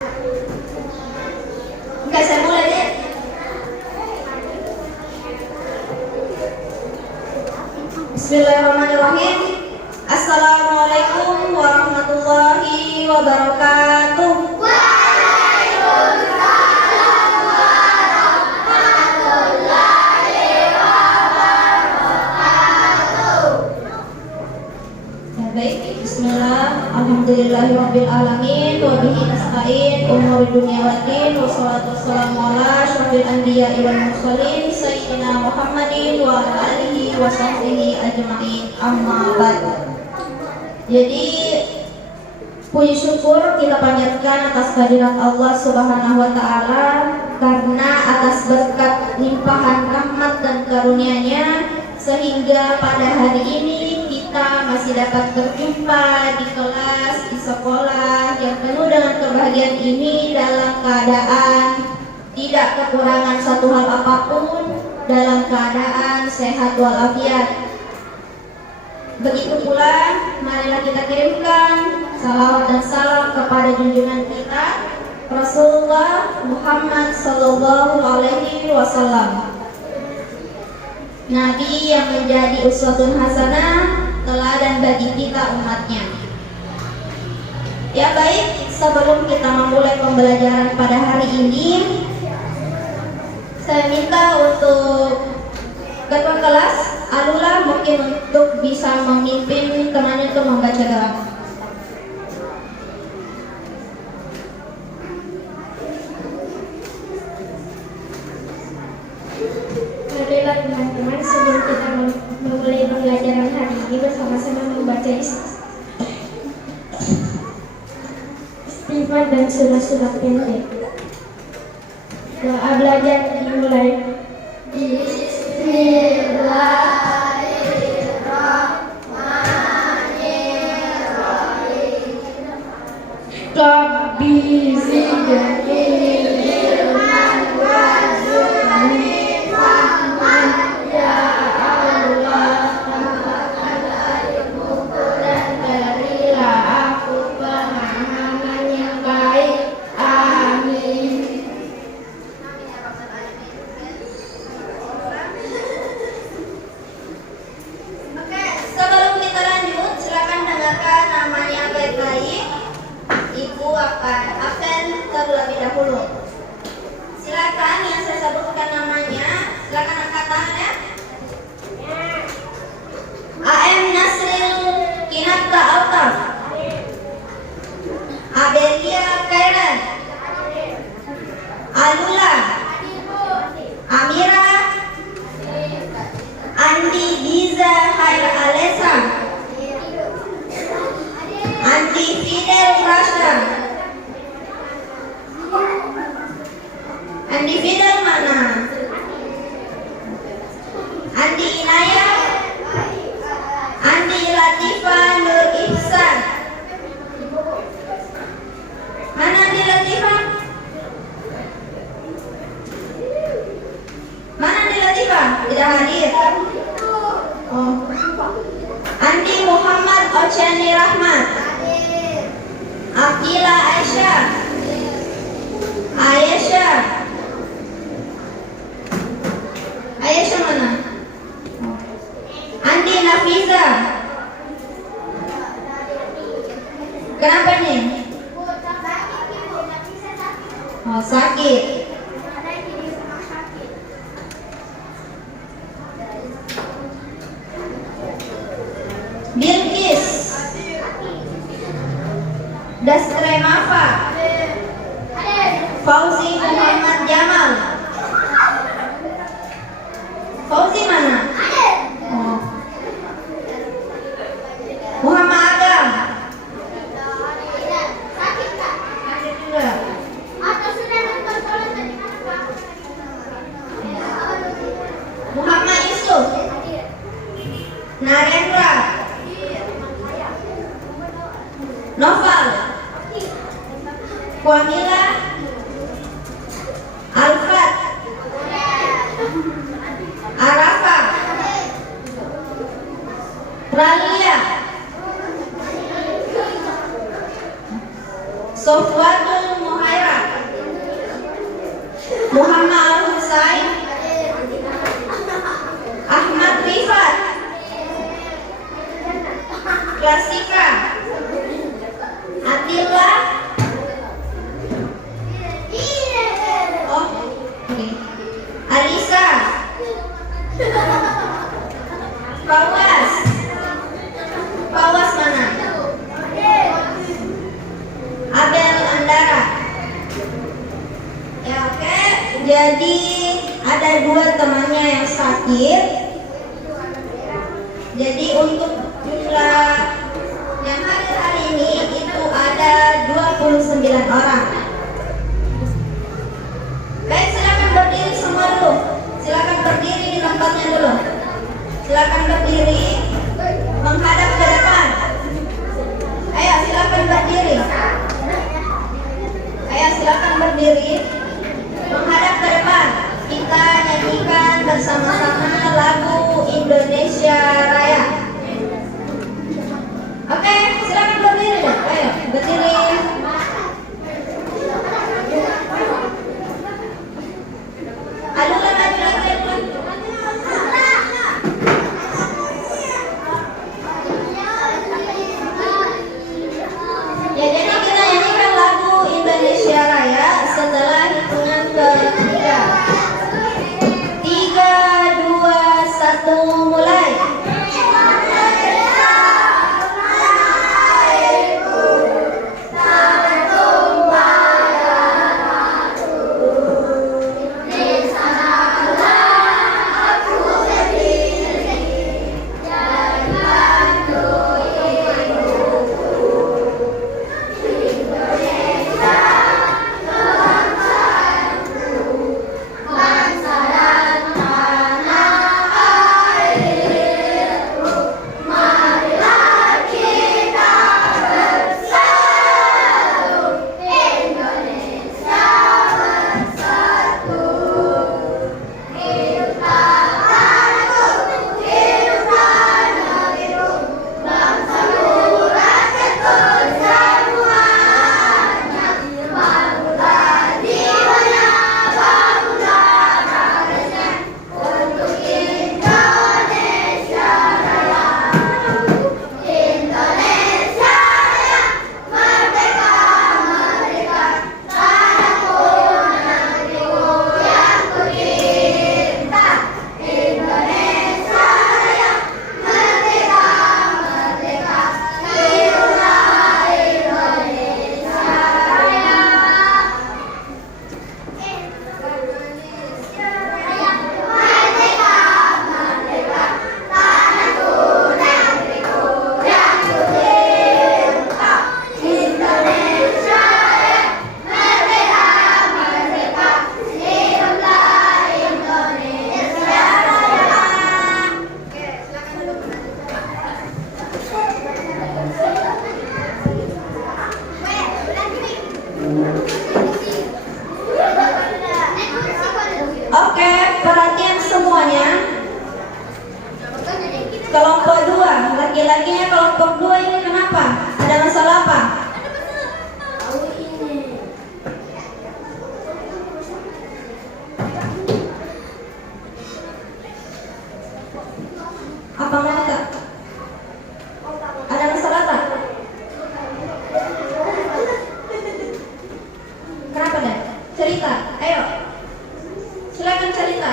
Oke, saya mulai deh. Bismillahirrahmanirrahim. Assalamualaikum warahmatullahi wabarakatuh. Waalaikumsalam warahmatullahi wabarakatuh. Ya, baik, bismillah. Alhamdulillahirabbil alamin wa bihi nasta'in umuri dunya waddin wassalatu wassalamu ala asyrofil anbiya'i wal mursalin sayyidina Muhammadin wa ala alihi wa sahbihi ajma'in. Amma ba'd. Jadi puji syukur kita panjatkan atas kehadirat Allah Subhanahu wa taala karena atas berkat limpahan rahmat dan karunia-Nya sehingga pada hari ini kita masih dapat berjumpa di kelas, di sekolah yang penuh dengan kebahagiaan ini dalam keadaan tidak kekurangan satu hal apapun, dalam keadaan sehat walafiat. Begitu pula, marilah kita kirimkan salawat dan salam kepada junjungan kita Rasulullah Muhammad Sallallahu Alaihi Wasallam, Nabi yang menjadi uswatun hasanah, teladan bagi kita umatnya. Ya baik, sebelum kita memulai pembelajaran pada hari ini, saya minta untuk ketua kelas Alula mungkin untuk bisa memimpin temannya untuk membaca doa. Marilah teman-teman, sebelum kita memulai pembelajaran hari ini bersama-sama membaca istighfar dan surah-surah pendek. Doa belajar dimulai. Bismillahirrahmanirrahim. Rabbi zidni ilman warzuqni fahman ya Allah. Tambahkanlah ilmuku dan berilah aku pemahaman yang baik. Amin. Oke, sebelum kita lanjut, silakan dengarkan namanya baik-baik. Ibu akan absen terlebih dahulu. Silakan yang saya sebutkan namanya, silakan angkat tangan ya. AM Nasril Kinata Altaf, Adelia Kairan, Alula, Amira, Andi Diza Hair Alesa, Andi Fidel Rasha. Andi Fidel mana? Andi Inaya, Andi Latifa Nur Ihsan. Mana Andi Latifa? Mana Andi Latifa? Tidak hadir. Oh. Andi Muhammad Ochani Rahmat, Akila Aisyah, Aisyah. Aisyah mana? Andi Nafiza. Kenapa nih? Oh, sakit. Bilqis, Dastre Mafa, Fauzi Muhammad Jamal. Fauzi mana? Oh. Muhammad Adam. Ada juga. Muhammad Yusuf, Narendra, Noval, Kwamila, Alfat, Arafa, Ralia, Sofwatul Muhayyid, Muhammad Al-Husain, Ahmad Rifat, Klasika, Atilla, oh, oke. Alisa, Pawas, Pawas mana? Abel Andara. Ya oke, jadi ada dua temannya yang sakit. Jadi untuk jumlah yang hadir hari ini itu ada 29 orang. Baik, silakan berdiri semua dulu. Silakan berdiri di tempatnya dulu. Silakan berdiri menghadap ke depan. Ayo silakan berdiri. Ayo silakan berdiri menghadap ke depan. Kita nyanyikan bersama-sama lagu Indonesia Raya. Oke, silakan berdiri deh. Ayo berdiri. Aduh, ya, jadi kita nyanyikan lagu Indonesia Raya setelah hitungan ketiga. 3, 2, 1, mulai. Oke, perhatian semuanya. Kelompok 2, laki-lakinya kelompok 2 ini kenapa? Ada masalah apa? Apa mau tak? Ada masalah tak? Kenapa deh? Cerita, ayo. Silakan cerita.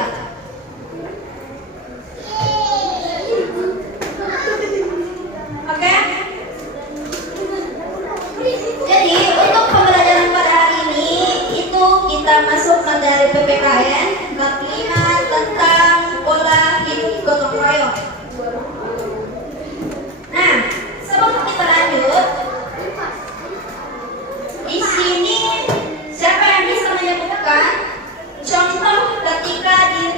Oke? Jadi untuk pembelajaran pada hari ini itu kita masuk materi PPKN bab 5 tentang pola hidup gotong royong. Nah, sebelum kita lanjut, di sini siapa yang bisa menyebutkan contoh ketika diri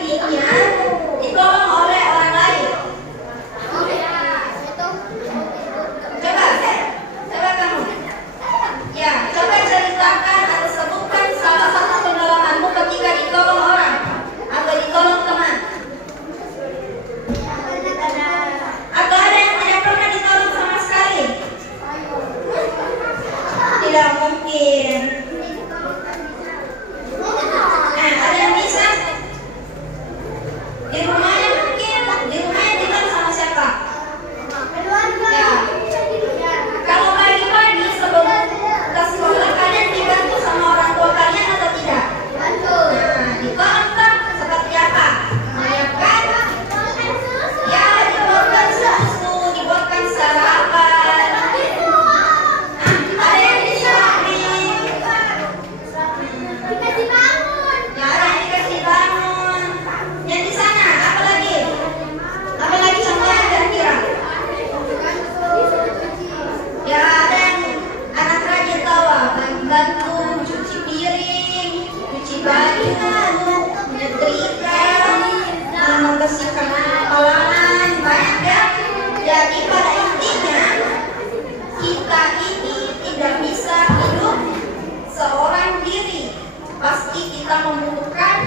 kita membutuhkan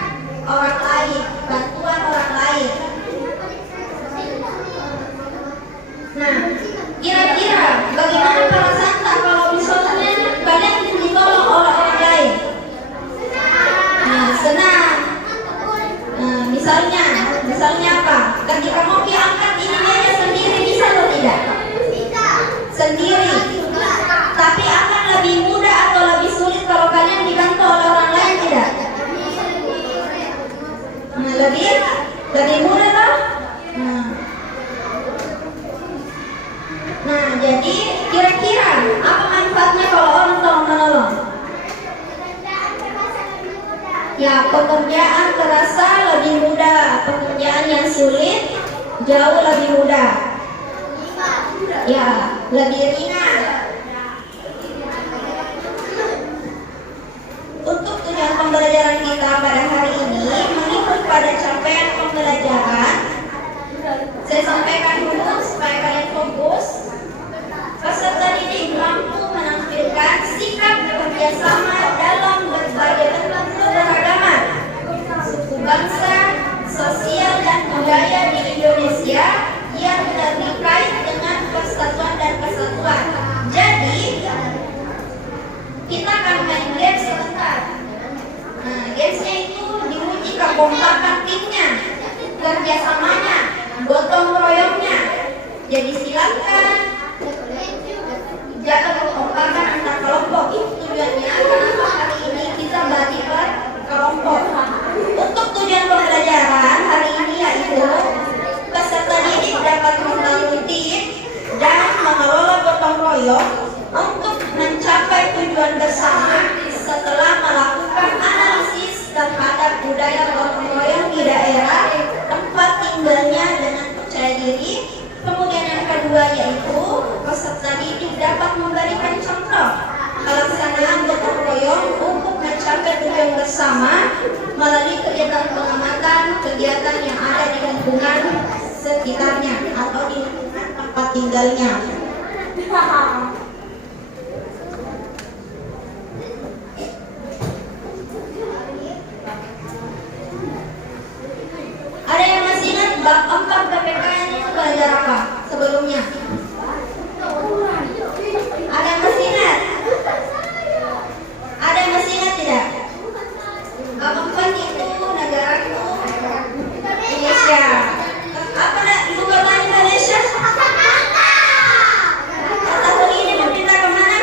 orang lain, bantuan orang lain. Nah, kira-kira bagaimana perasaan tak kalau misalnya kalian ditolong oleh orang lain? Nah, senang. Nah, misalnya apa? Ketika mau diangkat ini meja sendiri bisa atau tidak? Sendiri. Tapi akan lebih mudah atau lebih sulit kalau kalian dibantu oleh orang lain tidak? Nah, lebih mudah toh? Nah, jadi kira-kira apa manfaatnya kalau orang tolong menolong? Ya, pekerjaan terasa lebih mudah, pekerjaan yang sulit jauh lebih mudah. Ya, lebih ringan. Untuk tujuan pembelajaran kita pada hari ini mengikut pada capaian pembelajaran, saya sampaikan dulu supaya kalian fokus. Peserta didik mampu menampilkan sikap kerjasama dalam berbagai bentuk keberagaman suku bangsa, sosial dan budaya di Indonesia yang terkait dengan persatuan dan kesatuan. Jadi kita akan main game sebentar. Nah, gamesnya itu diuji kekompakan timnya, kerjasamanya, gotong royongnya. Jadi silakan jaga kekompakan antar kelompok. Itu tujuannya kenapa hari ini kita bagi per kelompok. Untuk tujuan pembelajaran hari ini yaitu peserta didik dapat membangun tim dan mengelola gotong royong untuk mencapai tujuan bersama setelah melakukan analisis terhadap budaya gotong royong di daerah tempat tinggalnya dengan percaya diri. Kemudian yang kedua yaitu peserta didik dapat memberikan contoh pelaksanaan gotong royong untuk mencapai tujuan bersama melalui kegiatan pengamatan kegiatan yang ada di lingkungan sekitarnya atau di lingkungan tempat tinggalnya. Ada yang masih ingat bab 4 PPKN itu belajar apa sebelumnya? Ada yang masih ingat? Ada yang masih ingat tidak? Bab 4 itu negaraku Indonesia. Apa ibu kota Indonesia? Tahun ini mau pindah kemana?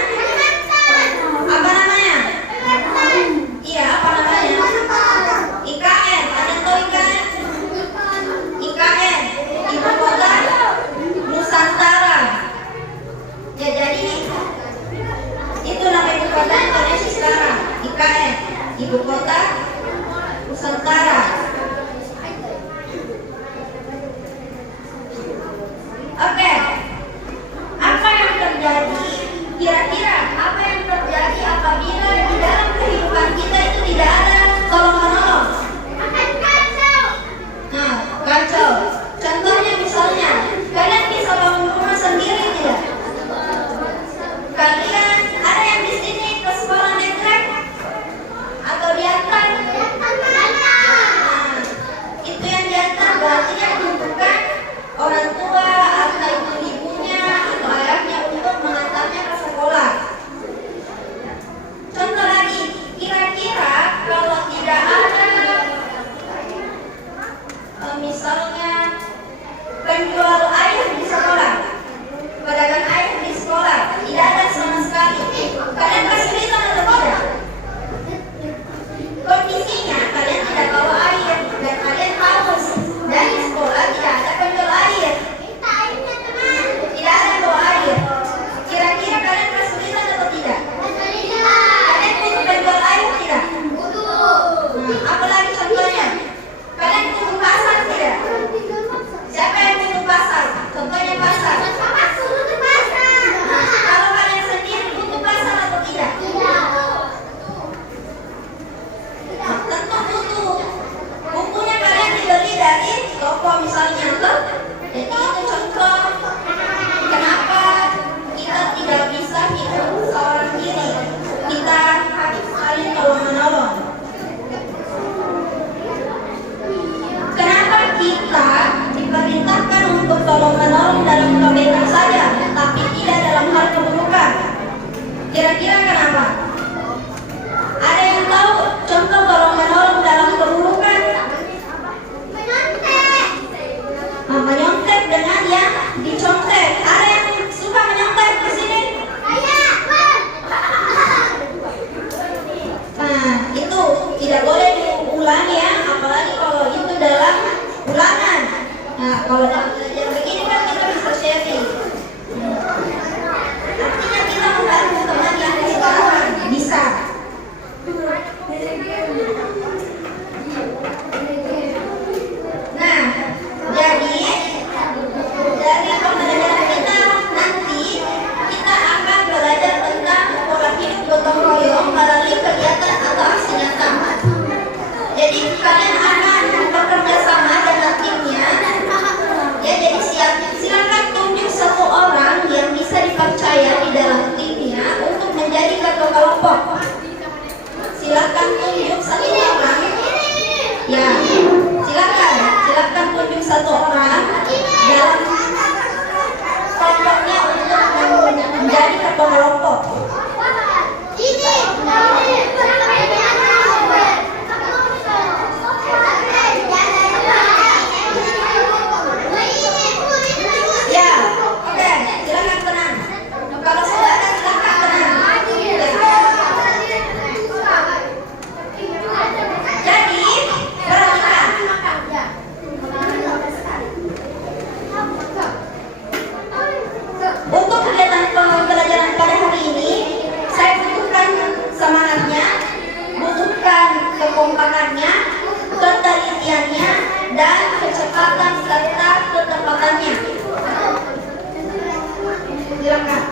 Apa namanya? Iya, apa namanya? IKN. Ada yang tahu IKN? IKN, ibu kota Nusantara. Ya, jadi itu nama ibu kota Indonesia sekarang, IKN, ibu kota Nusantara. Oke, apa yang terjadi? Kira-kira apa yang terjadi apabila di dalam kehidupan kita itu tidak ada tolong-menolong? Nah, kacau. Contohnya misalnya, kalian bisa bangun rumah sendiri tidak? Kalian ada yang di sini ke sekolah naik trek atau diantar? tidak boleh diulang ya, apalagi kalau itu dalam ulangan. Nah, kalau dalam pelajaran begini kan kita bisa sharing. Artinya kita membantu teman yang kesulitan, bisa. Nah, jadi dari pembelajaran kita nanti kita akan belajar tentang pola hidup gotong royong melalui kegiatan atau aksi nyata. Jadi kalian akan bekerja sama dengan timnya. Ya, jadi silakan tunjuk satu orang yang bisa dipercaya di dalam timnya untuk menjadi ketua kelompok. Silakan tunjuk satu orang. Ya, silakan tunjuk satu orang dalam kelompoknya untuk menjadi ketua kelompok. Ya, oke, silakan tenang. Kalau sudah ada silakan tenang. Jadi, perhatikan. Untuk kegiatan pembelajaran pada hari ini, saya butuhkan semangatnya, butuhkan kekompakannya, ketelitiannya, dan kecepatan serta ketepatannya. Silakan.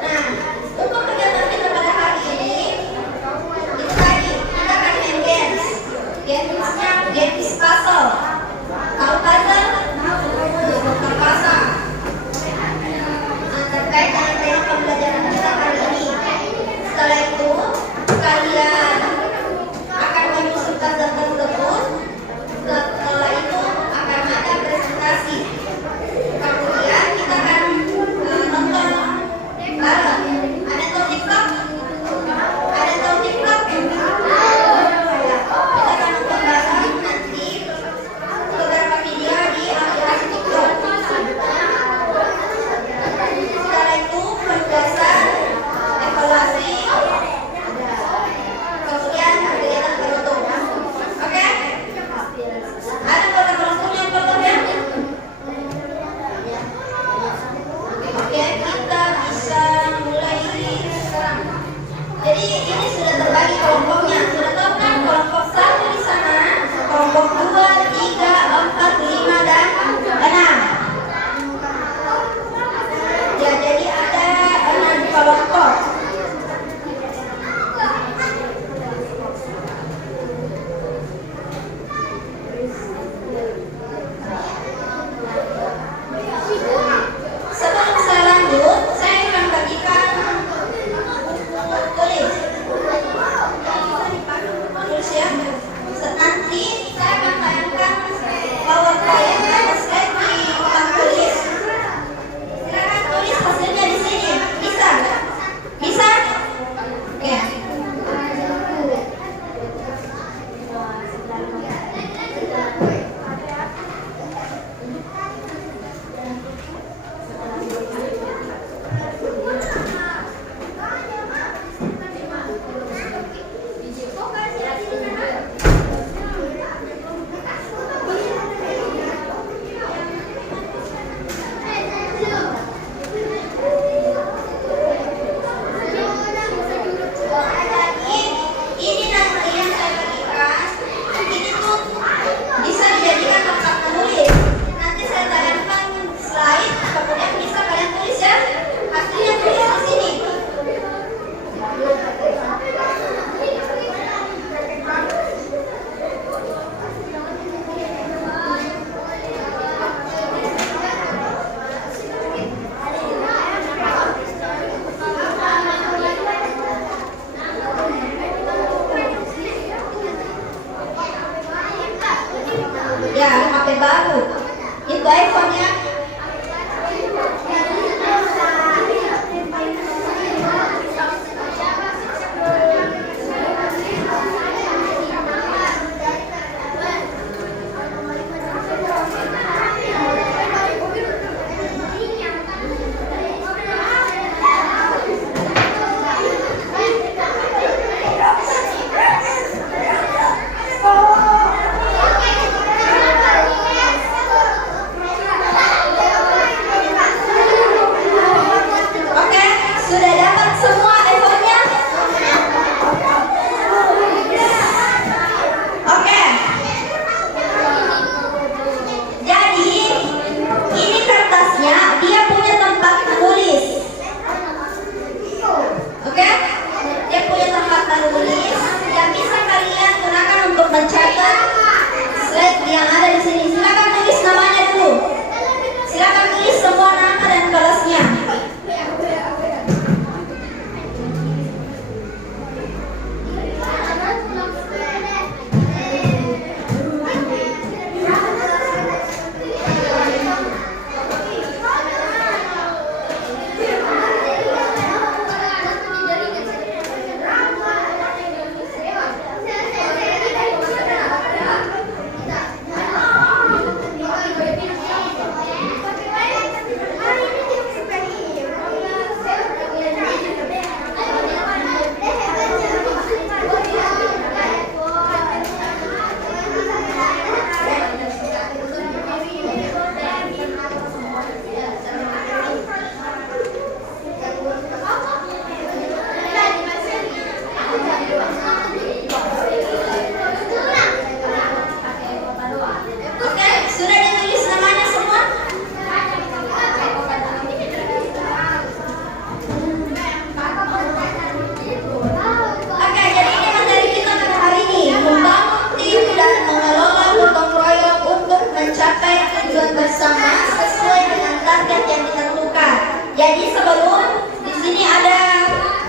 Nah, untuk kegiatan kita pada hari ini, itu tadi kita akan main games. Gamesnya games puzzle. Tahu puzzle? Terpasang. Terkait dengan tema pembelajaran kita hari ini. Setelah itu, kalian akan menyusun puzzle tersebut. Setelah itu akan ada presentasi. Kemudian kita akan nonton bareng. Ada yang tahu TikTok? Ada yang tahu TikTok? Ya, kita akan nonton bareng nanti beberapa video di aplikasi TikTok. Setelah itu penjelasan, evaluasi, kemudian kegiatan penutup. Oke? Ada kelompok yang penutup ya? Oke, kita bisa mulai sekarang. Jadi ini sudah terbagi kelompoknya. Sudah tahu kan kelompok 1 di sana, kelompok 2, 3, 4, 5, dan 6. Ya, jadi ada 6 kelompok. Sebelum saya lanjut, saya akan bagikan buku tulis.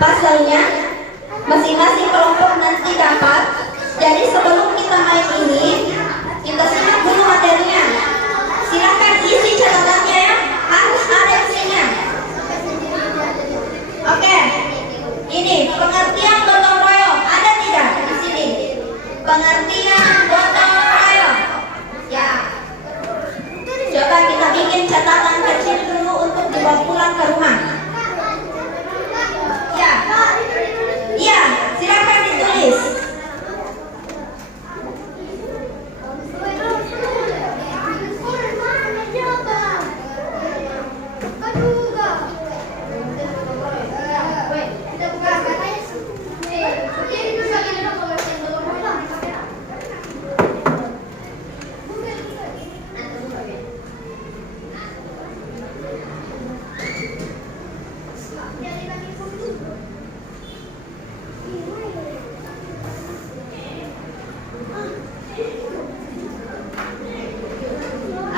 Pasalnya, masing-masing kelompok nanti dapat. Jadi sebelum kita main ini, kita simak dulu materinya. Silahkan isi catatannya ya, harus ada isinya. Oke, ini pengertian gotong royong ada tidak di sini? Pengertian gotong royong. Ya, coba kita bikin catatan kecil dulu untuk dibawa pulang ke rumah. Ya, iya, silakan ditulis.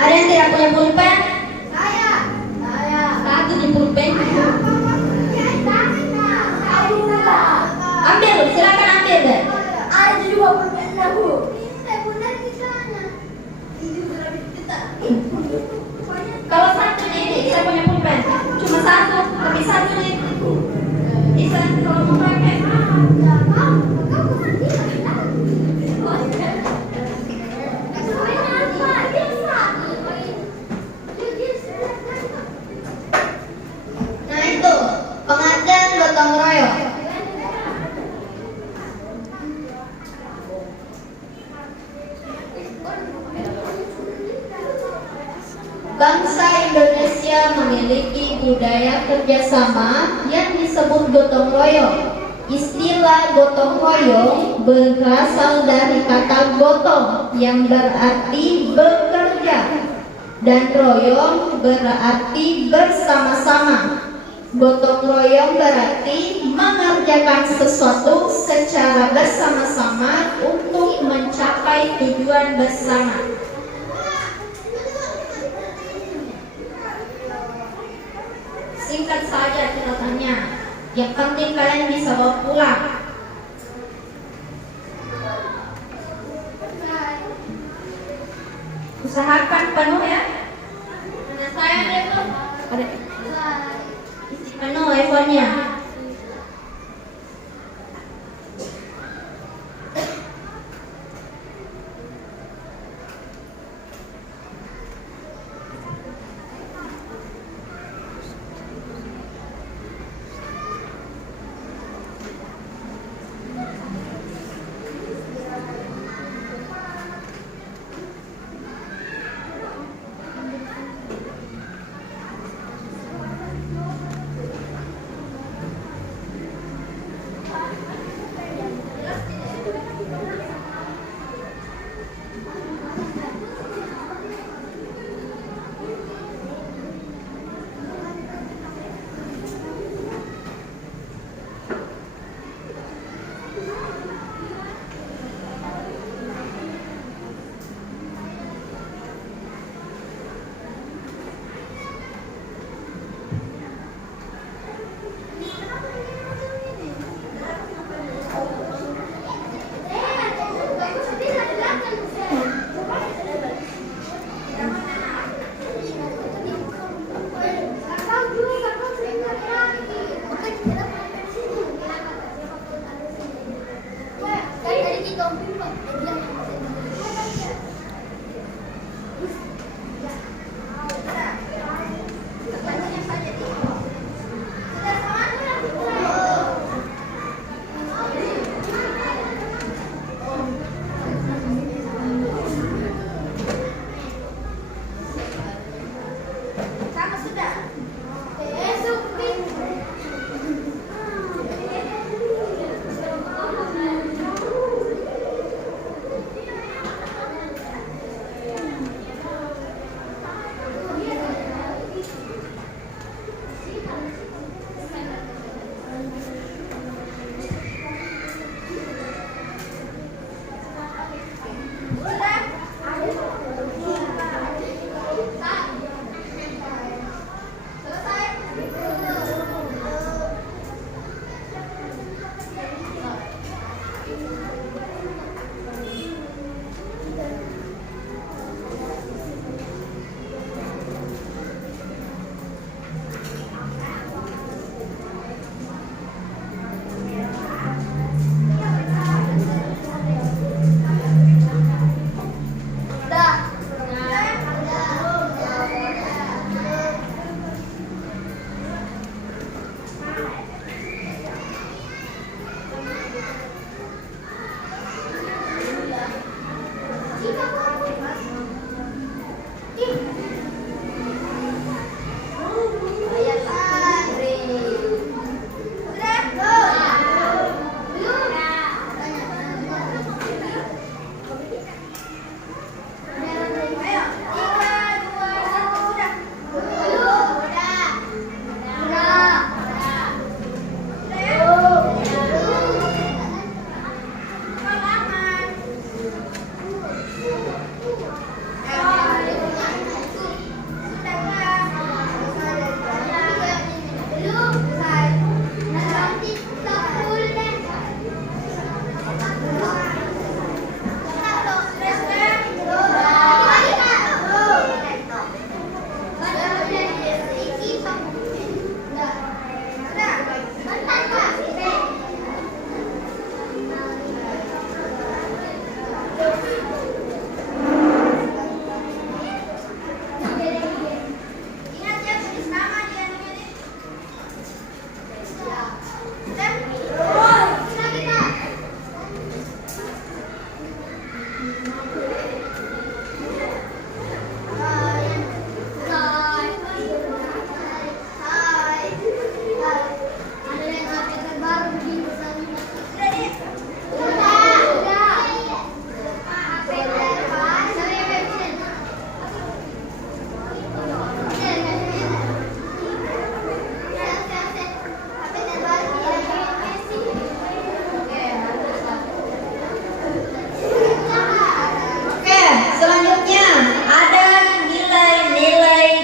Ada yang tidak punya pulpen? Satu di pulpen. Ambil, silakan ambil deh. Kalau satu nih, saya punya pulpen. Cuma satu, tapi satu nih. Bisa kalau mau pakai. Nah itu, pengertian gotong royong. Bangsa Indonesia memiliki budaya kerjasama yang disebut gotong royong. Istilah gotong royong berasal dari kata gotong yang berarti bekerja dan royong berarti bersama-sama. Gotong royong berarti mengerjakan sesuatu secara bersama-sama untuk mencapai tujuan bersama. Singkat saja catatannya. Yang penting kalian bisa bawa pulang. Usahakan penuh ya. Mana saya deh tuh. Ada isi penuh iPhone-nya.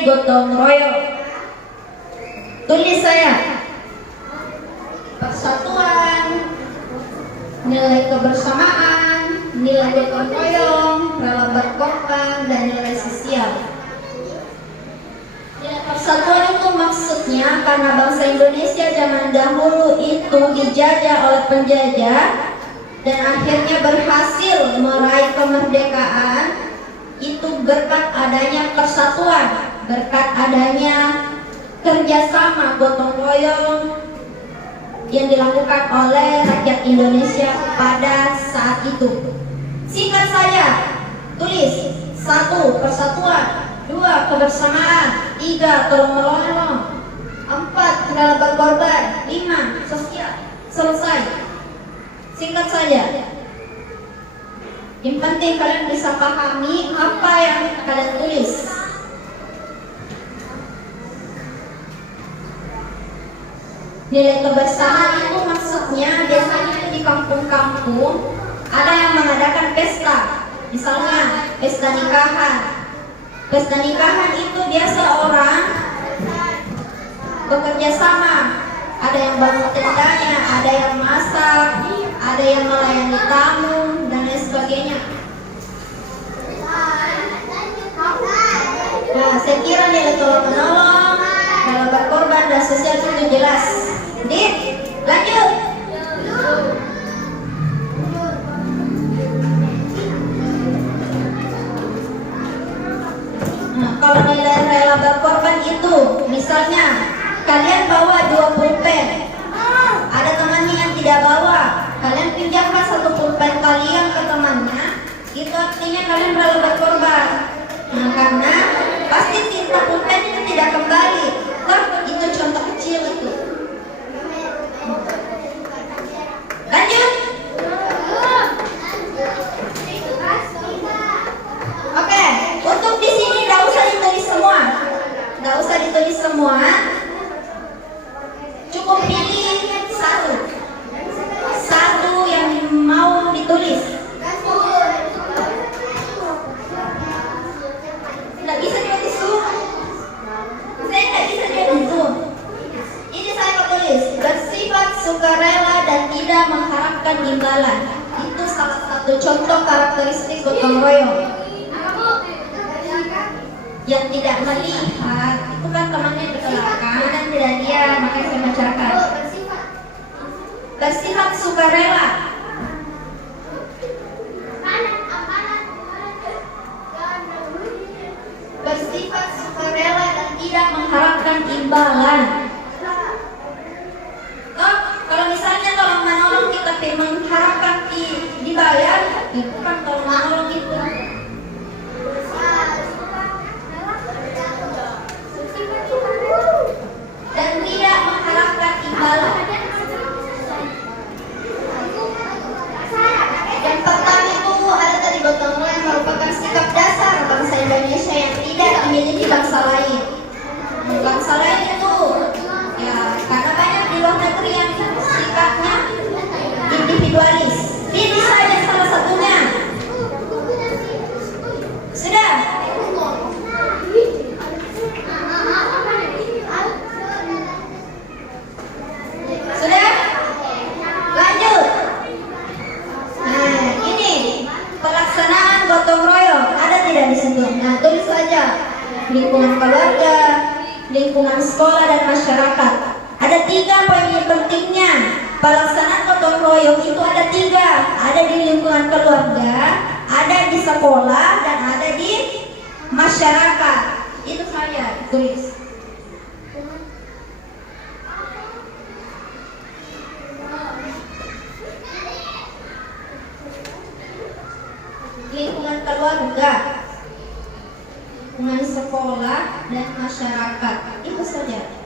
gotong royong. Tulis saya. Persatuan, nilai kebersamaan, nilai gotong royong, rela berkorban, dan nilai sosial. Nilai persatuan itu maksudnya karena bangsa Indonesia zaman dahulu itu dijajah oleh penjajah dan akhirnya berhasil meraih kemerdekaan itu berkat adanya persatuan, berkat adanya kerjasama gotong royong yang dilakukan oleh rakyat Indonesia pada saat itu. Singkat saja, tulis: 1. Persatuan, 2. Kebersamaan, 3. tolong menolong, 4. rela berkorban, 5. sosial. Selesai. Singkat saja. Yang penting kalian bisa pahami apa yang kalian tulis. Nilai kebersamaan itu maksudnya biasanya di kampung-kampung ada yang mengadakan pesta. Misalnya pesta nikahan. Pesta nikahan itu biasa orang bekerja sama. Ada yang bangun tendanya, ada yang masak, ada yang melayani tamu, dan lain sebagainya. Nah, saya kira nilai tolong menolong, rela berkorban, dan sosial itu jelas. Dit, lanjut. Nah, kalau nilai rela berkorban itu, misalnya kalian bawa 2 pulpen, ada temannya yang tidak bawa, kalian pinjamkan 1 pulpen kalian ke temannya, itu artinya kalian rela berkorban. Nah, karena pasti tinta pulpen itu tidak kembali. Toh, itu contoh kecil itu. Lanjut. Oke, untuk di sini nggak usah ditulis semua, nggak usah ditulis semua. Cukup pilih satu yang mau ditulis. Nggak bisa ditulis semua. Saya nggak bisa ditulis semua. Ini saya mau tulis: bersifat sukarela dan tidak mengharapkan imbalan. Itu salah satu contoh karakteristik gotong royong. Yang tidak melihat itu kan temannya di belakang dan tidak dia, makanya saya bacakan. Bersifat sukarela. Bersifat sukarela dan tidak mengharapkan imbalan. lingkungan keluarga, lingkungan sekolah dan masyarakat. Ada 3 poin pentingnya. Pelaksanaan gotong royong itu ada 3. Ada di lingkungan keluarga, ada di sekolah, dan ada di masyarakat. Itu saja, tulis. Lingkungan keluarga, lingkungan sekolah, dan masyarakat. Itu saja.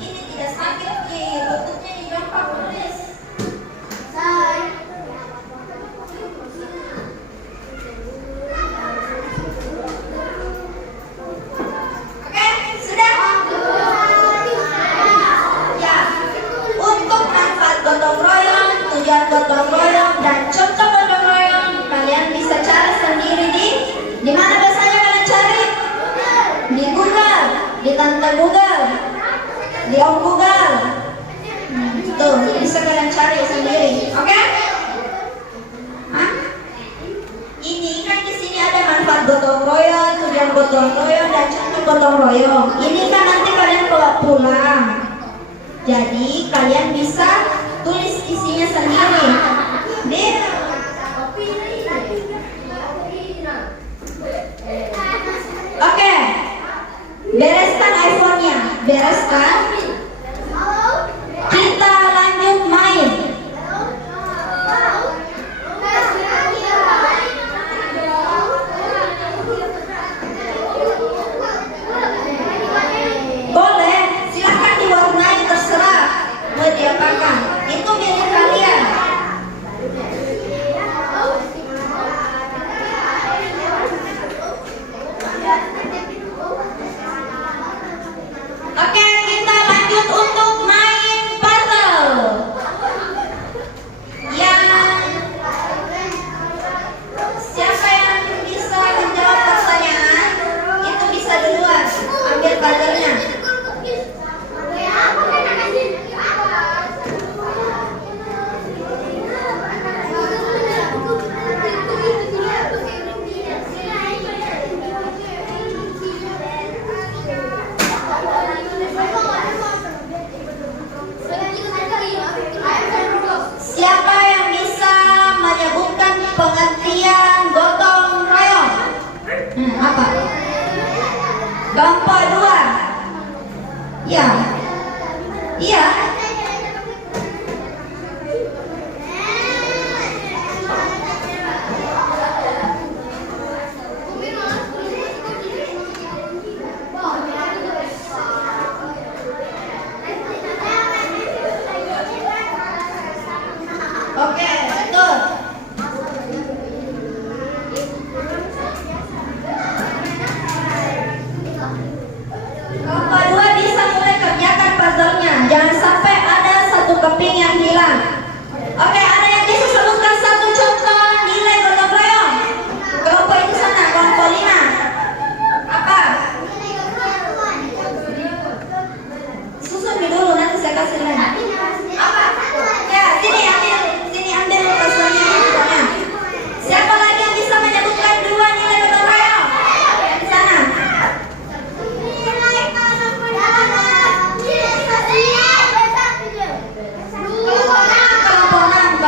Ini tidak sakit, bentuknya ini gampang tulis. Oke, sudah? Ya. Untuk manfaat gotong royong, tujuan gotong royong, dan contoh gotong royong, kalian bisa cari sendiri di mana biasanya kalian cari? Di Google, di Tante Google, di Om Google. Tuh, bisa kalian cari sendiri. Oke? Hah? Ini kan di sini ada manfaat gotong royong, tujuan gotong royong, dan contoh gotong royong. Ini kan nanti kalian bawa pulang. Jadi kalian bisa tulis isinya sendiri. Oke. Bereskan iPhone-nya. Bereskan. Kita lanjut main. Boleh, silahkan diwarnai, terserah mau diapakan. Itu milik kalian. Oke, kita lanjut untuk main puzzle. Siapa yang bisa menjawab pertanyaan itu bisa duluan ambil puzzle-nya. Siapa yang bisa menyebutkan pengertian gotong royong? Apa? Kelompok 2. Ya. Iya. Oke, betul. Kelompok 2 bisa mulai kerjakan puzzle-nya. Jangan sampai ada satu keping yang hilang. Oke, ada yang bisa sebutkan satu contoh nilai gotong royong? Kelompok itu sana, kelompok 5. Apa? Susun dulu, nanti saya kasih lagi. Apa? Ya, sini ambil puzzle-nya. Siapa lagi yang bisa menyebutkan 2 nilai gotong royong? Di sana. Kelompok 6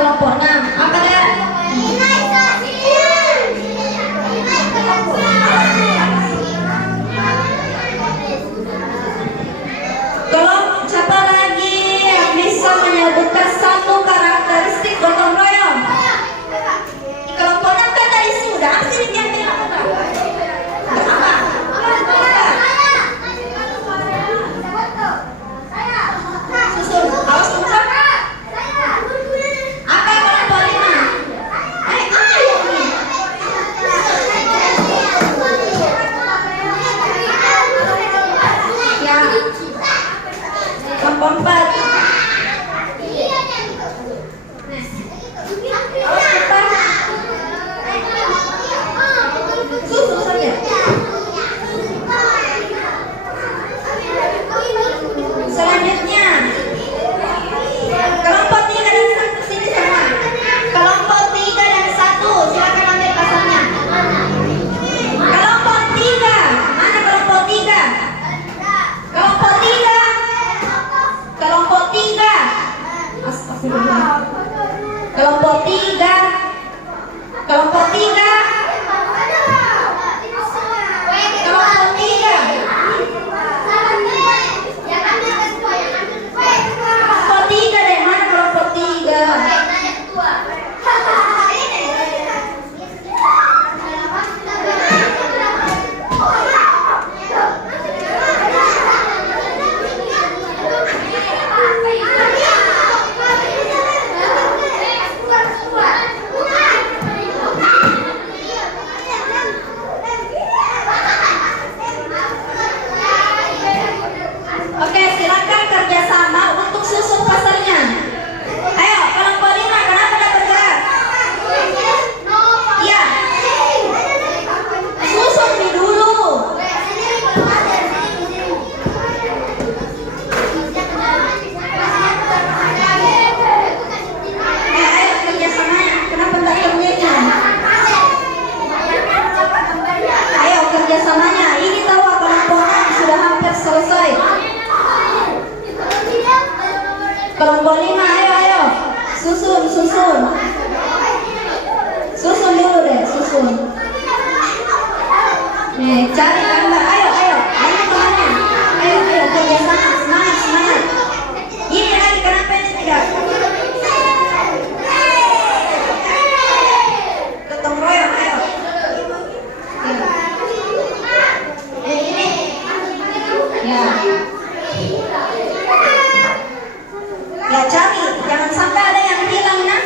Susun. Susun dulu deh, susun. Nih, cari gambar. Ayo, ayo. Mana temannya? Ayo, ayo kerja sama. Semangat, semangat. Ini lagi kenapa ini tidak? Gotong royong, ayo. Ini. Ya. Ya cari, jangan sampai ada yang hilang nah.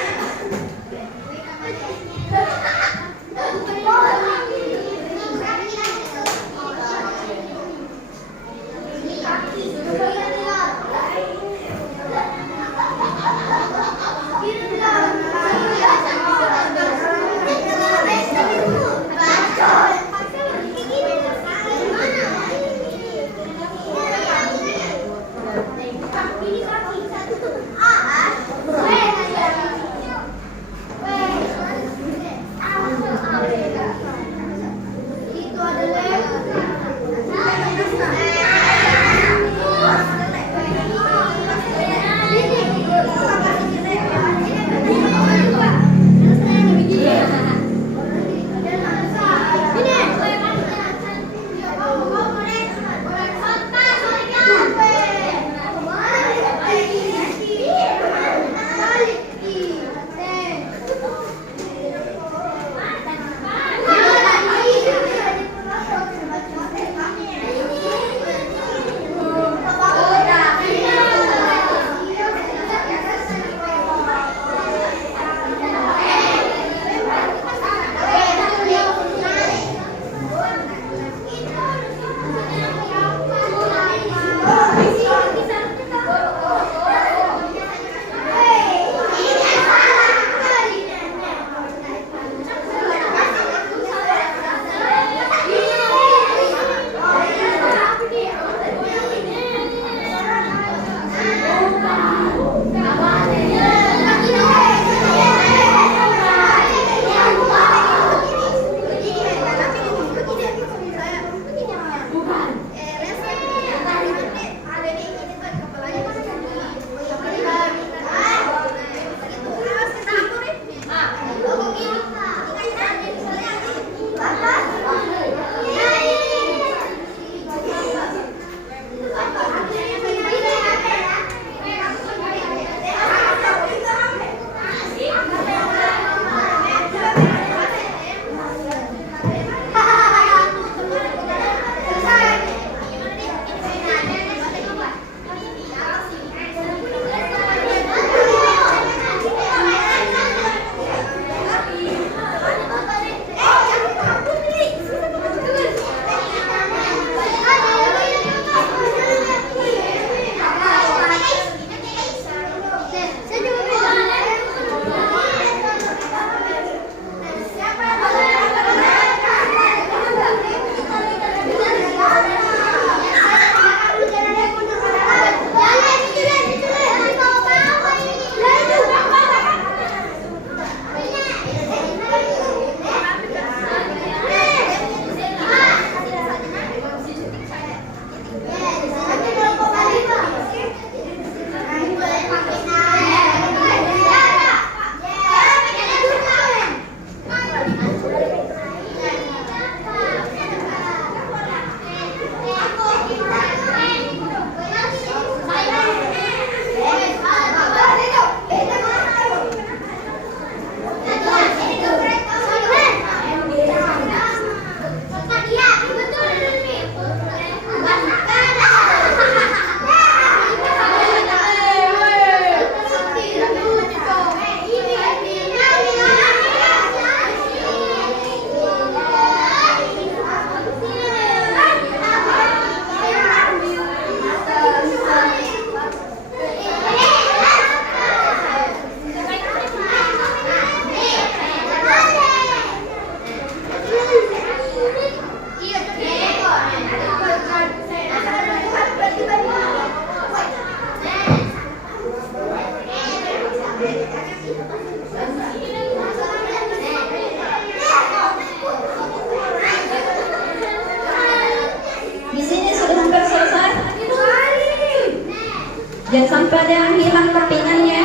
Jangan sampai ada yang hilang kepingannya.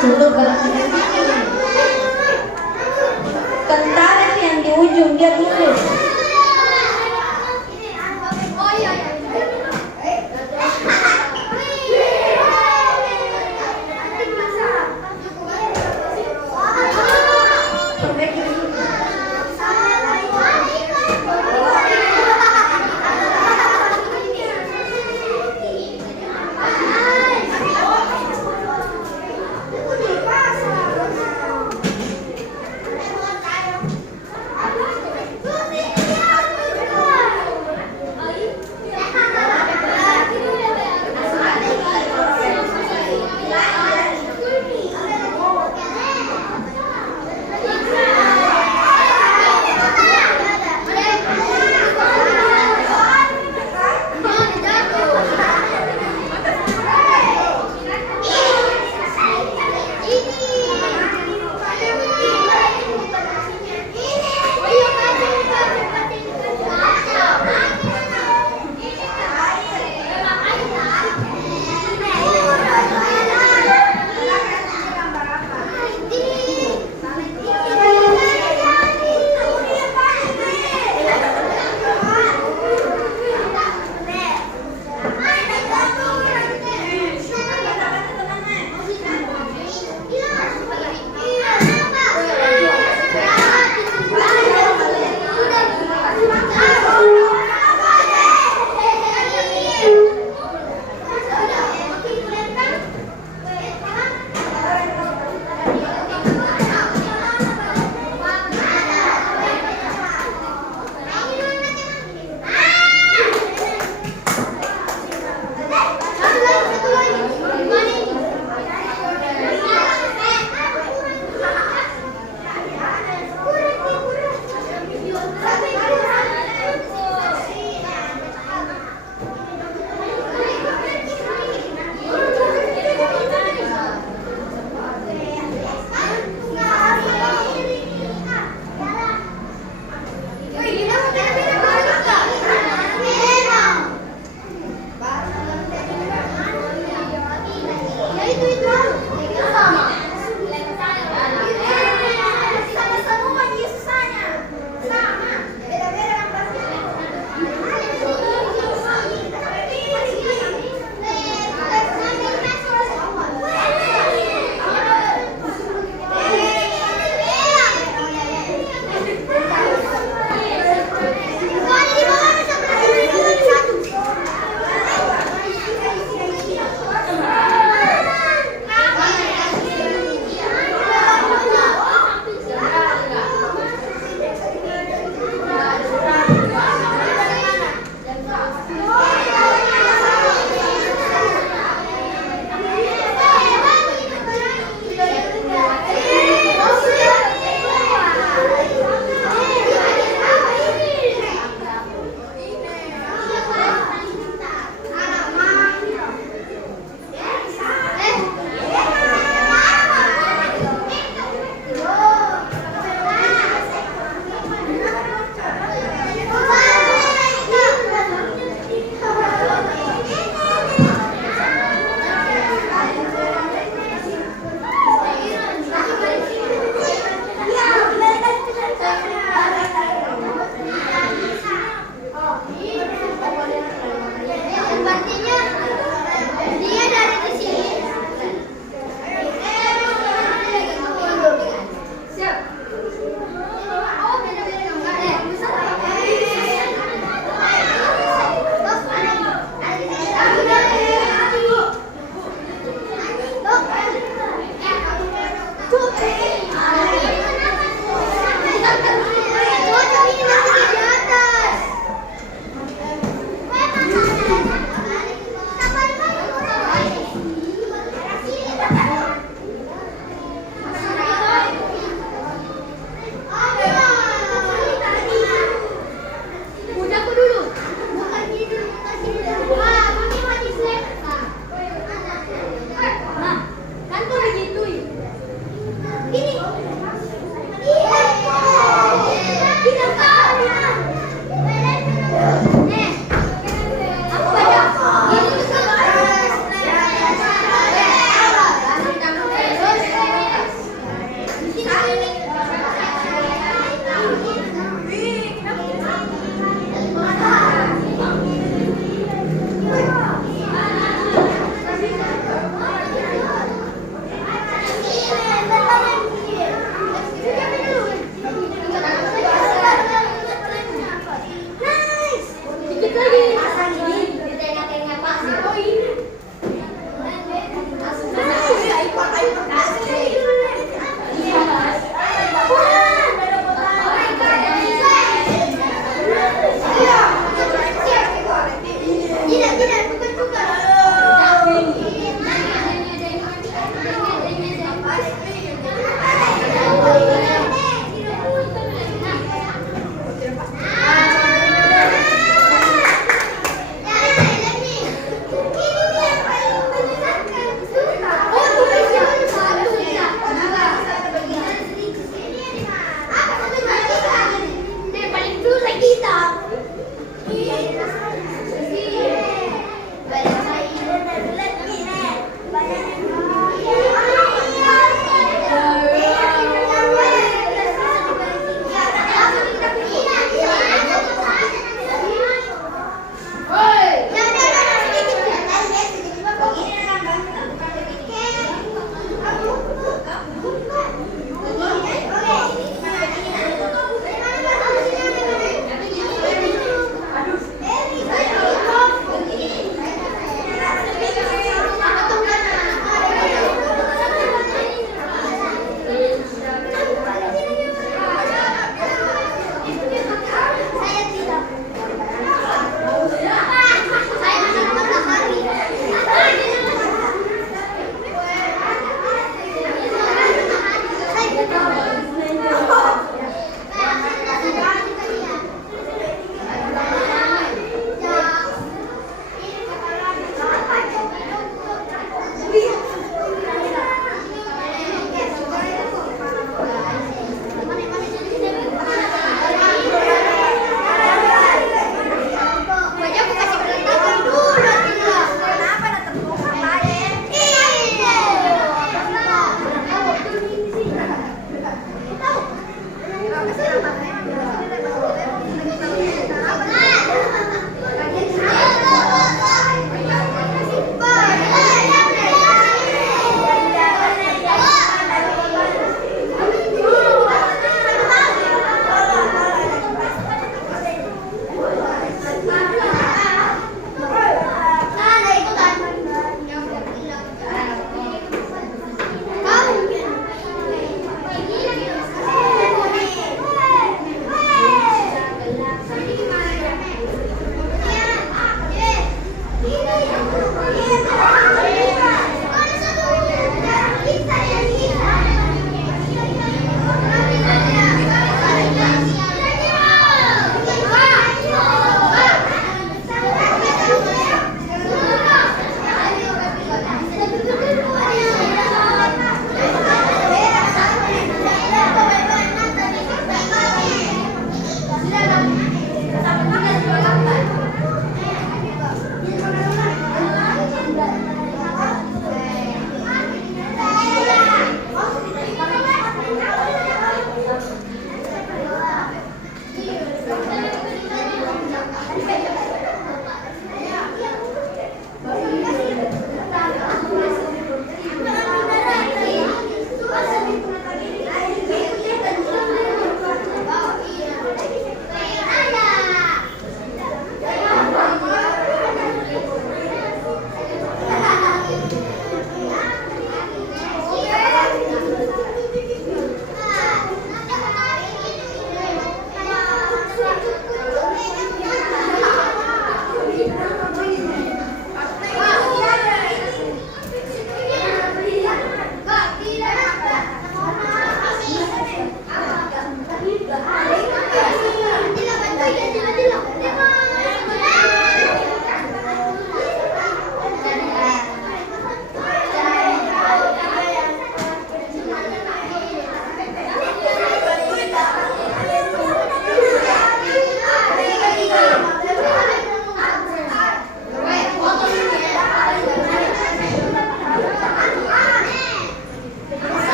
sulut barang tidak ini. Kentarik yang di ujung dia tulis. Oh iya iya.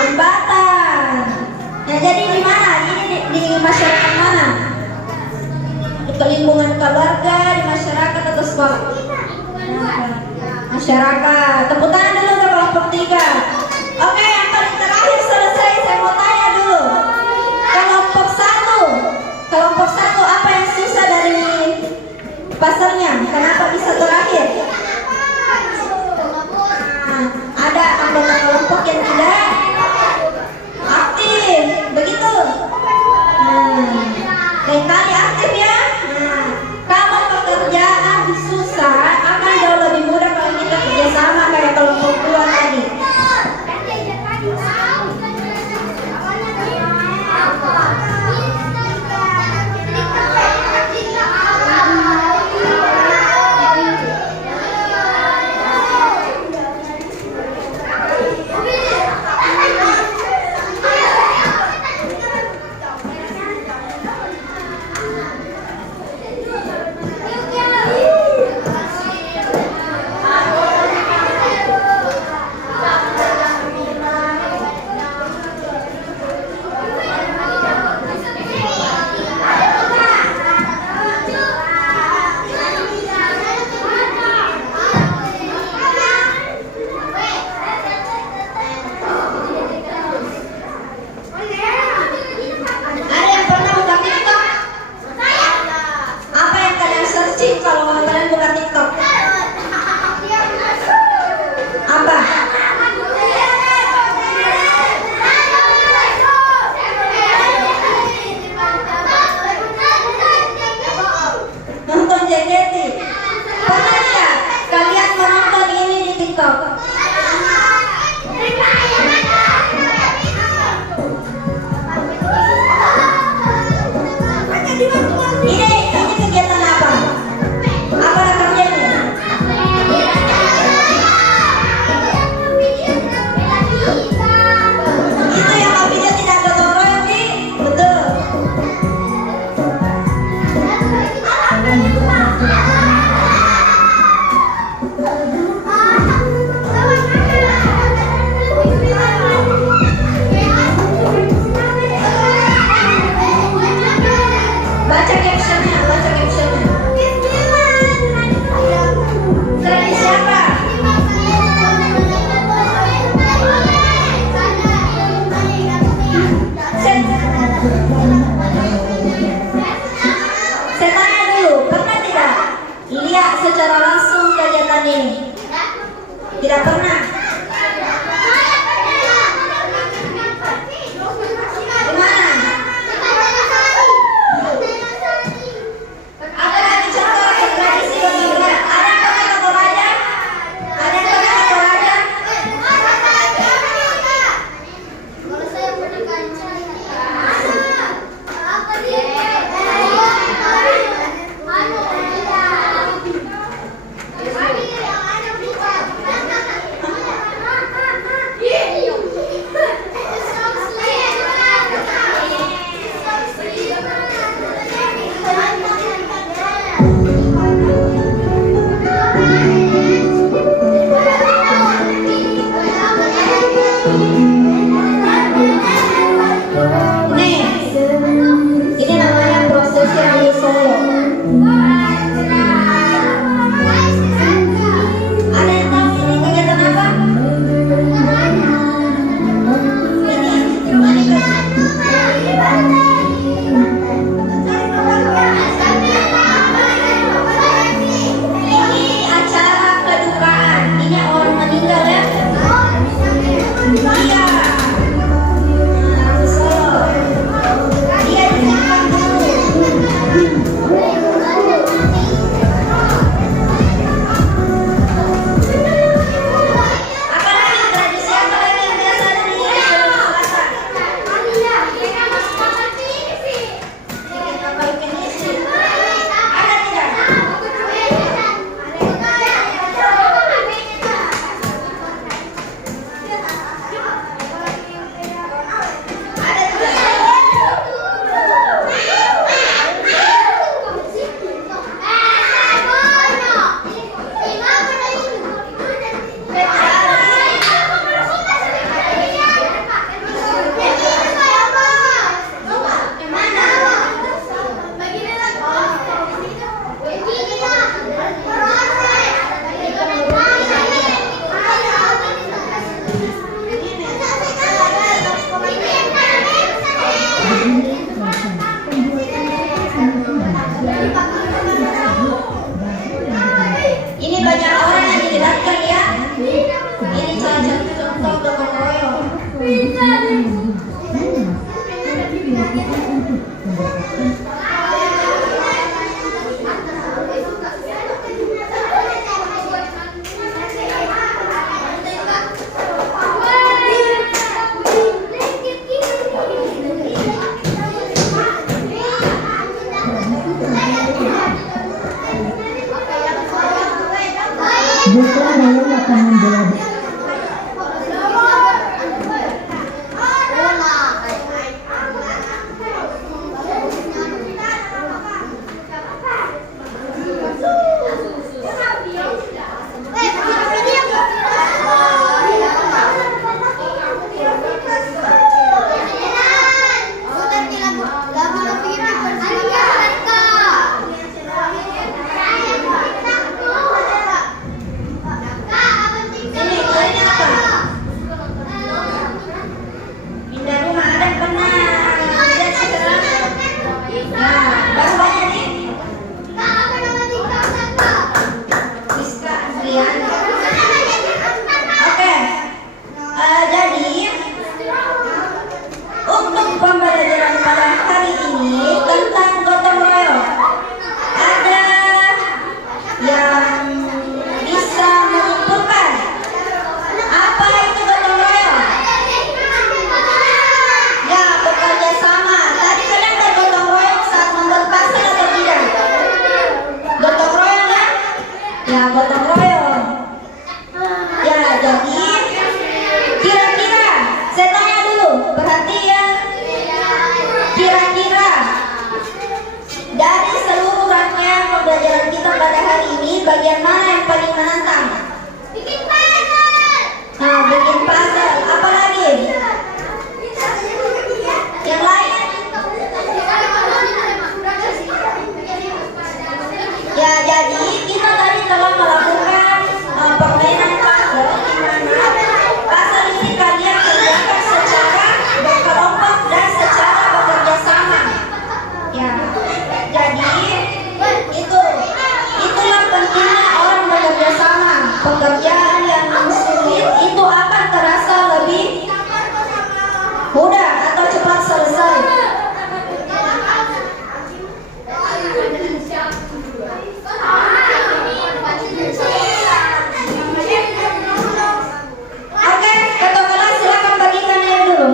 Jembatan. Nah, jadi di mana? Ini di masyarakat mana? Di lingkungan keluarga, di masyarakat atau sekolah? Masyarakat. Tepuk tangan dulu untuk kelompok 3. Oke, yang paling terakhir selesai. Saya mau tanya dulu. Kelompok 1. Kelompok 1 apa yang susah dari pasarnya? Kenapa bisa terakhir? Ada anggota kelompok yang tidak aktif, begitu. Lain kali aktif ya. Kalau pekerjaan susah akan jauh lebih mudah kalau kita kerjasama kayak kelompok 2 tadi. Tidak pernah. memberkati. Bukan dalam lapangan bola. Gotong royong. Ya, jadi kira-kira saya tanya dulu, perhatian. Kira-kira dari seluruh rangkaian pembelajaran kita pada hari ini, bagian mana yang paling menantang? Bikin puzzle. Nah, bikin puzzle. Apa lagi? Yang lain? Ya, jadi kita tadi telah melakukan permainan puzzle di mana puzzle ini kalian kerjakan secara berkelompok dan secara bekerja sama. Ya, jadi itulah pentingnya orang bekerja sama. Pekerjaan yang sulit itu akan terasa lebih mudah atau cepat selesai. Oke, ketua kelas silakan bagikan air dulu.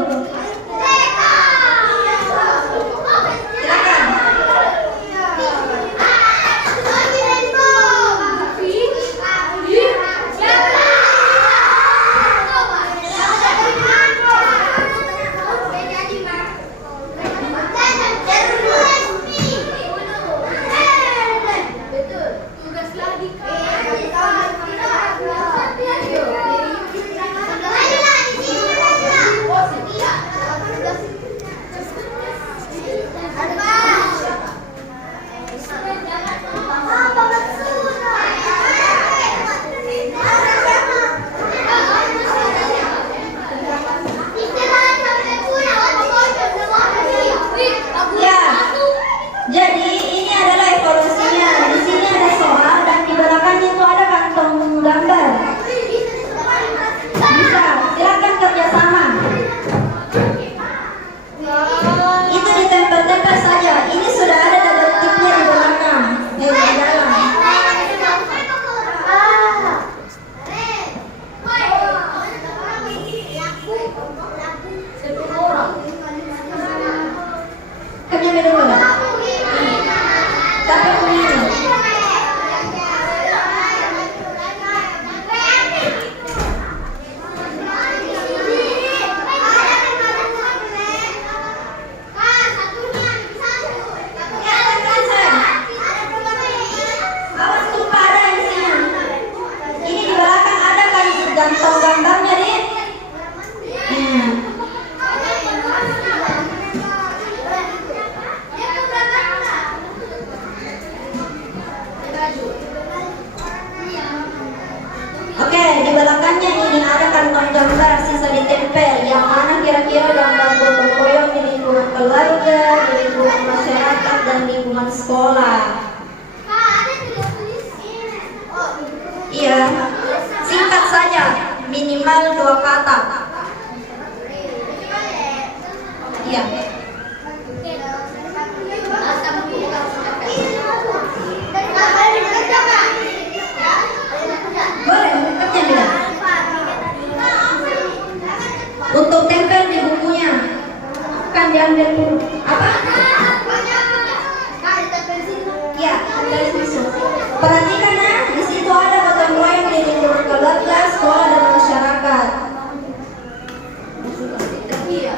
Silakan. Ya, jadi ini adalah evaluasinya. Di sini ada soal dan di belakangnya itu ada kantong gambar. Bisa, silakan kerjasama. Itu ditempel-tempel saja. Ini sudah ada double tipnya di belakang. Di dalam. Kerja dulu nggak? Tapi punya ini. Awas tumpah ada isinya. Ini di belakang ada kan kantong gambarnya nih. Oke, di belakangnya ini ada kantong gambar sisa ditempel. Yang mana kira-kira gambar gotong royong di lingkungan keluarga, di lingkungan masyarakat, dan lingkungan sekolah. Iya, singkat saja, minimal 2 kata. Iya. silakan diambil dulu. Apa? Ya, garis masuk. Perhatikan ya, di situ ada gotong royong di lingkungan keluarga, sekolah dan masyarakat. Iya.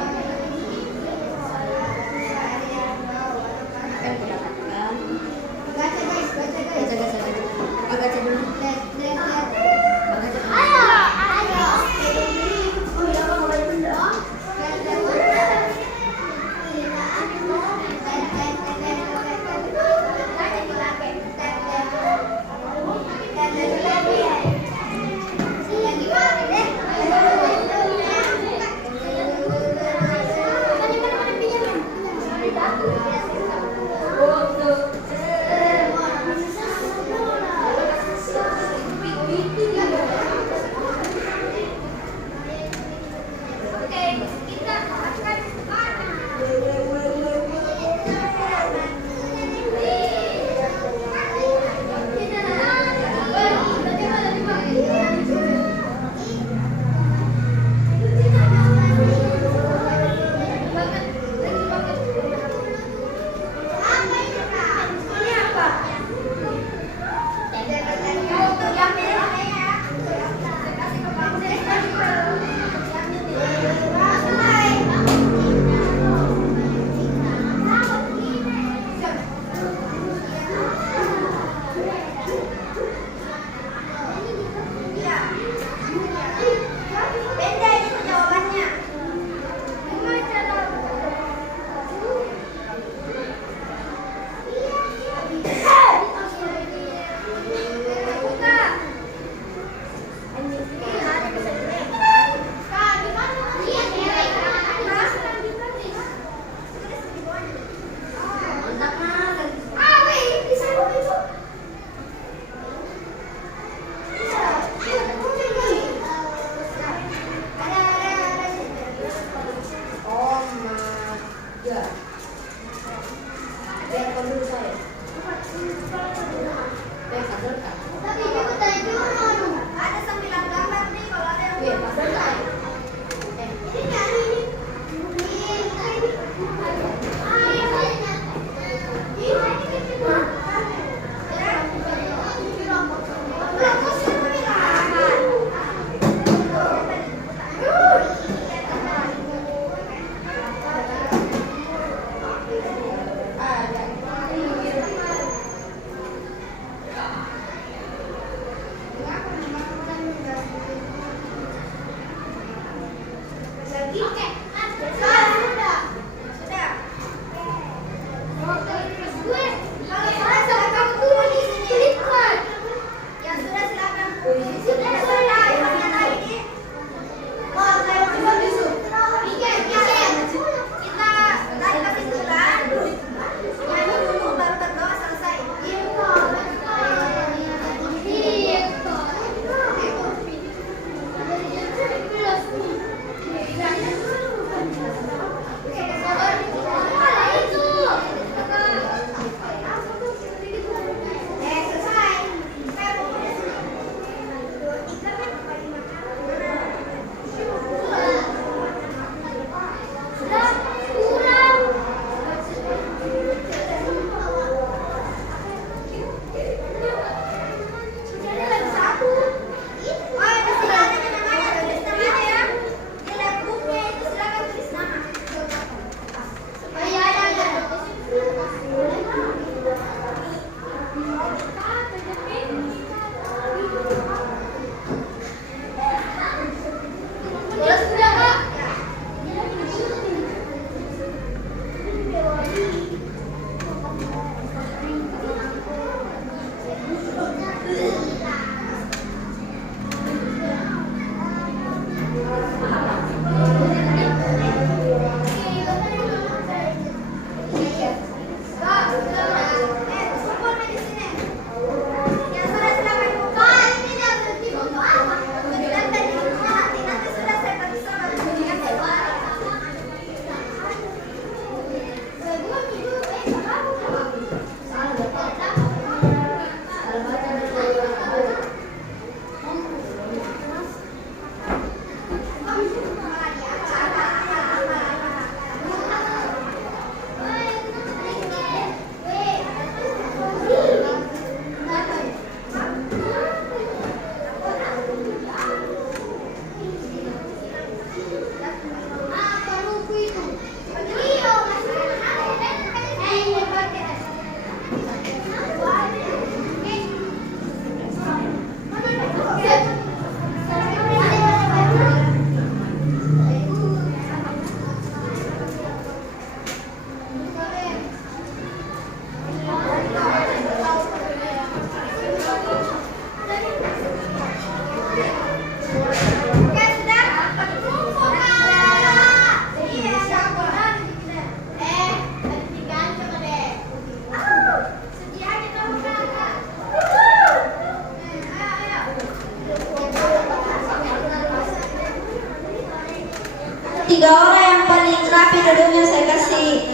Sudah orang yang paling rapi duduknya saya kasih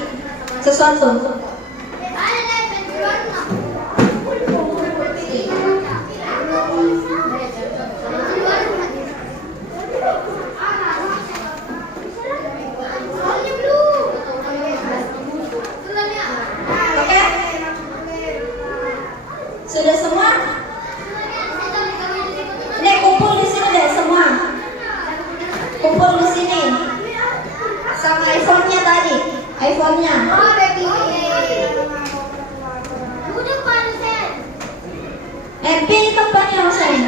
sesuatu. Oke? Sudah semua? Nih kumpul di sini deh semua. Kumpul di sini. Sama iPhone-nya tadi. iPhone-nya. Pilih tempatnya Hussein.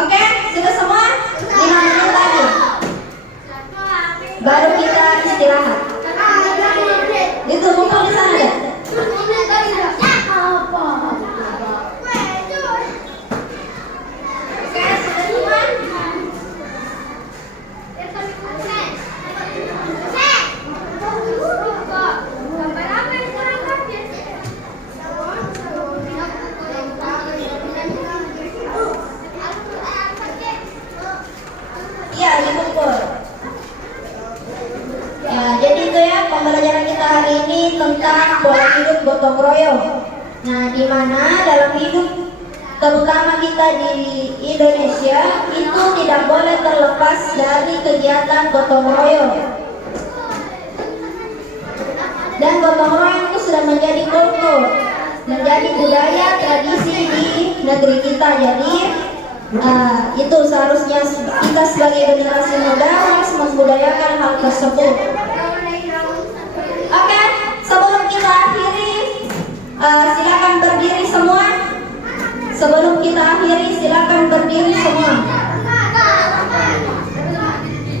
Oke, sudah semua? 5 menit lagi. Baru kita istirahat. Itu kumpul di sana deh. Oke, sudah semua? Iya, dikumpul. Ya, jadi itu ya pembelajaran kita hari ini tentang pola hidup gotong royong. Nah, di mana dalam hidup terutama kita di Indonesia itu tidak boleh terlepas dari kegiatan gotong royong. Dan gotong royong itu sudah menjadi kultur, menjadi budaya tradisi di negeri kita. Jadi itu seharusnya kita sebagai generasi muda harus membudayakan hal tersebut. Oke, sebelum kita akhiri, silakan berdiri semua. Sebelum kita akhiri, silakan berdiri semua.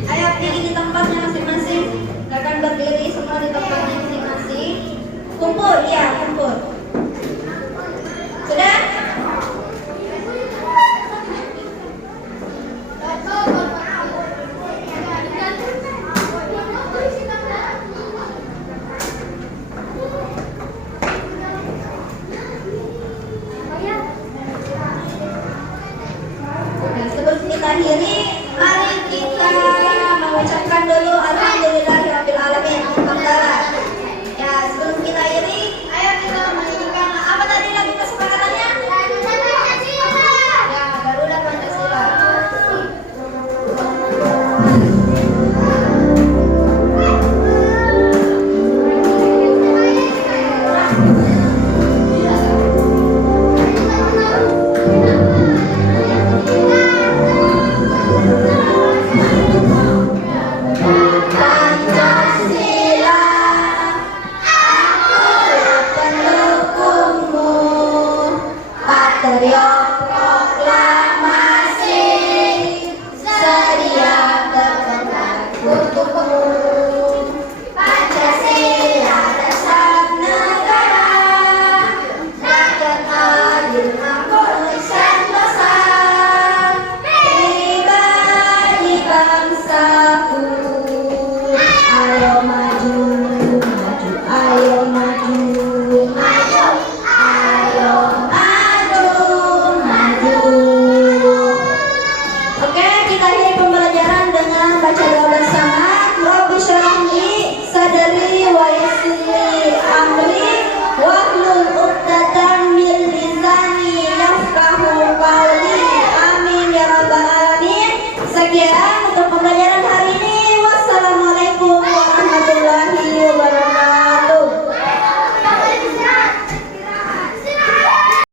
Ayo pergi di tempatnya masing-masing. Silakan berdiri semua di tempatnya masing-masing. Kumpul, ya kumpul. Sudah? Sebelum kita akhiri, mari kita mengucapkan dulu Alhamdulillahirabbil alamin. Alhamdulillah. Ya, sebelum kita akhiri, ayo kita menyanyikan apa tadi lagu kesepakatannya? Ya, Garuda Pancasila. Pancasila, aku pendukungmu, patriot.